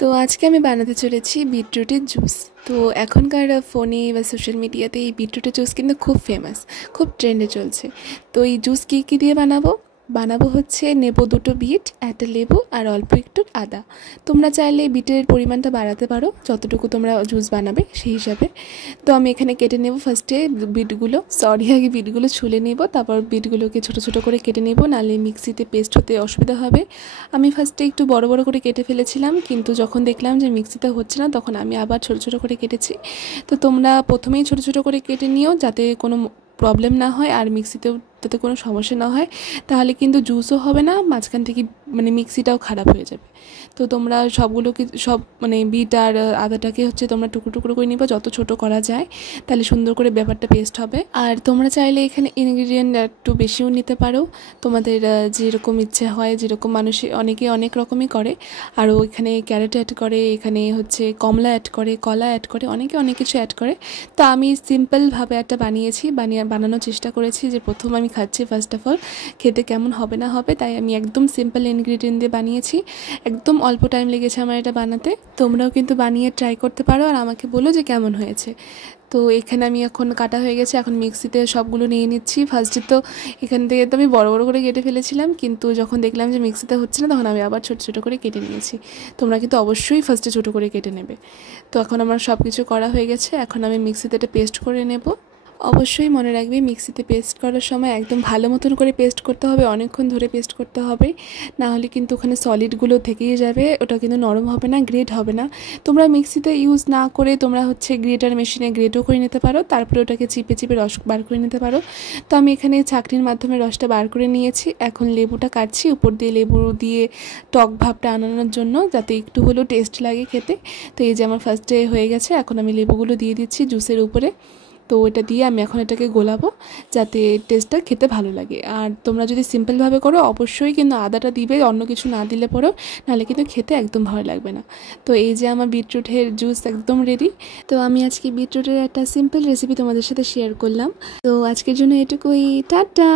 তো আজকে আমি বানাতে চলেছি বিটরুটের জুস। তো এখনকার ফোনে বা সোশ্যাল মিডিয়াতে এই বিটরুটের জুস কিন্তু খুব ফেমাস, খুব ট্রেন্ডে চলছে। তো এই জুস কী দিয়ে বানাবো? বানাবো হচ্ছে নেবো 2টো বিট, একটা লেবু আর অল্প একটু আদা। তোমরা চাইলে বিটের পরিমাণটা বাড়াতে পারো যতটুকু তোমরা জুস বানাবে সেই হিসাবে। তো আমি এখানে কেটে নেব ফার্স্টে বিটগুলো, আগে বিটগুলো ছুলে নেব, তারপর বিটগুলোকে ছোটো ছোটো করে কেটে নেব, নাহলে মিক্সিতে পেস্ট হতে অসুবিধা হবে। আমি ফার্স্টে একটু বড় বড় করে কেটে ফেলেছিলাম, কিন্তু যখন দেখলাম যে মিক্সিতে হচ্ছে না তখন আমি আবার ছোটো ছোটো করে কেটেছি। তো তোমরা প্রথমেই ছোটো ছোটো করে কেটে নিও যাতে কোনো প্রবলেম না হয় আর মিক্সিতেও যাতে কোনো সমস্যা না হয়, তাহলে কিন্তু জুসও হবে না, মাঝখান থেকে মানে মিক্সিটাও খারাপ হয়ে যাবে। তো তোমরা সবগুলোকে মানে বিট আর আদাটাকে হচ্ছে তোমরা টুকরো টুকরো করে নিবা যত ছোট করা যায়, তাহলে সুন্দর করে ব্যাপারটা পেস্ট হবে। আর তোমরা চাইলে এখানে ইনগ্রিডিয়েন্ট একটু বেশিও নিতে পারো, তোমাদের যেরকম ইচ্ছে হয়, যেরকম মানুষে অনেকে অনেক রকমই করে। আরও এখানে ক্যারেট অ্যাড করে, এখানে হচ্ছে কমলা অ্যাড করে, কলা অ্যাড করে, অনেকে অনেক কিছু অ্যাড করে। তো আমি সিম্পলভাবে একটা বানানোর চেষ্টা করেছি, যে প্রথম আমি খাচ্ছি, ফার্স্ট অফ অল খেতে কেমন হবে না হবে, তাই আমি একদম সিম্পল ইনগ্রিডিয়েন্ট দিয়ে বানিয়েছি। একদম অল্প টাইম লেগেছে আমার এটা বানাতে। তোমরাও কিন্তু বানিয়ে ট্রাই করতে পারো আর আমাকে বলো যে কেমন হয়েছে। তো এখানে আমি এখন কাটা হয়ে গেছে, এখন মিক্সিতে সবগুলো নিয়ে নিচ্ছি। ফার্স্টে তো এখান থেকে তো আমি বড় বড় করে কেটে ফেলেছিলাম, কিন্তু যখন দেখলাম যে মিক্সিতে হচ্ছে না তখন আমি আবার ছোটো ছোটো করে কেটে নিয়েছি। তোমরা কিন্তু অবশ্যই ফার্স্টে ছোটো করে কেটে নেবে। তো এখন আমার সব কিছু করা হয়ে গেছে, এখন আমি মিক্সিতে এটা পেস্ট করে নেব। অবশ্যই মনে রাখবে মিক্সিতে পেস্ট করার সময় একদম ভালো মতন করে পেস্ট করতে হবে, অনেকক্ষণ ধরে পেস্ট করতে হবে, না হলে কিন্তু ওখানে সলিডগুলো থেকেই যাবে, ওটা কিন্তু নরম হবে না, গ্রেট হবে না। তোমরা মিক্সিতে ইউজ না করে তোমরা হচ্ছে গ্রেটার মেশিনে গ্রেটও করে নিতে পারো, তারপরে ওটাকে চিপে চিপে রস বার করে নিতে পারো। তো আমি এখানে ছাঁকনির মাধ্যমে রসটা বার করে নিয়েছি, এখন লেবুটা কাটছি উপর দিয়ে, লেবু দিয়ে টক ভাবটা আনানোর জন্য, যাতে একটু হলেও টেস্ট লাগে খেতে। তো এই যে আমার ফার্স্টে হয়ে গেছে, এখন আমি লেবুগুলো দিয়ে দিচ্ছি জুসের উপরে। তো এটা দিয়ে আমি এখন এটাকে গোলাবো যাতে টেস্টটা খেতে ভালো লাগে। আর তোমরা যদি সিম্পলভাবে করো অবশ্যই কিন্তু আদাটা দিবে, অন্য কিছু না দিলে পরেও, নাহলে কিন্তু খেতে একদম ভালো লাগবে না। তো এই যে আমার বিটরুটের জুস একদম রেডি। তো আমি আজকে বিটরুটের একটা সিম্পল রেসিপি তোমাদের সাথে শেয়ার করলাম। তো আজকের জন্য এটুকুই, টাটা।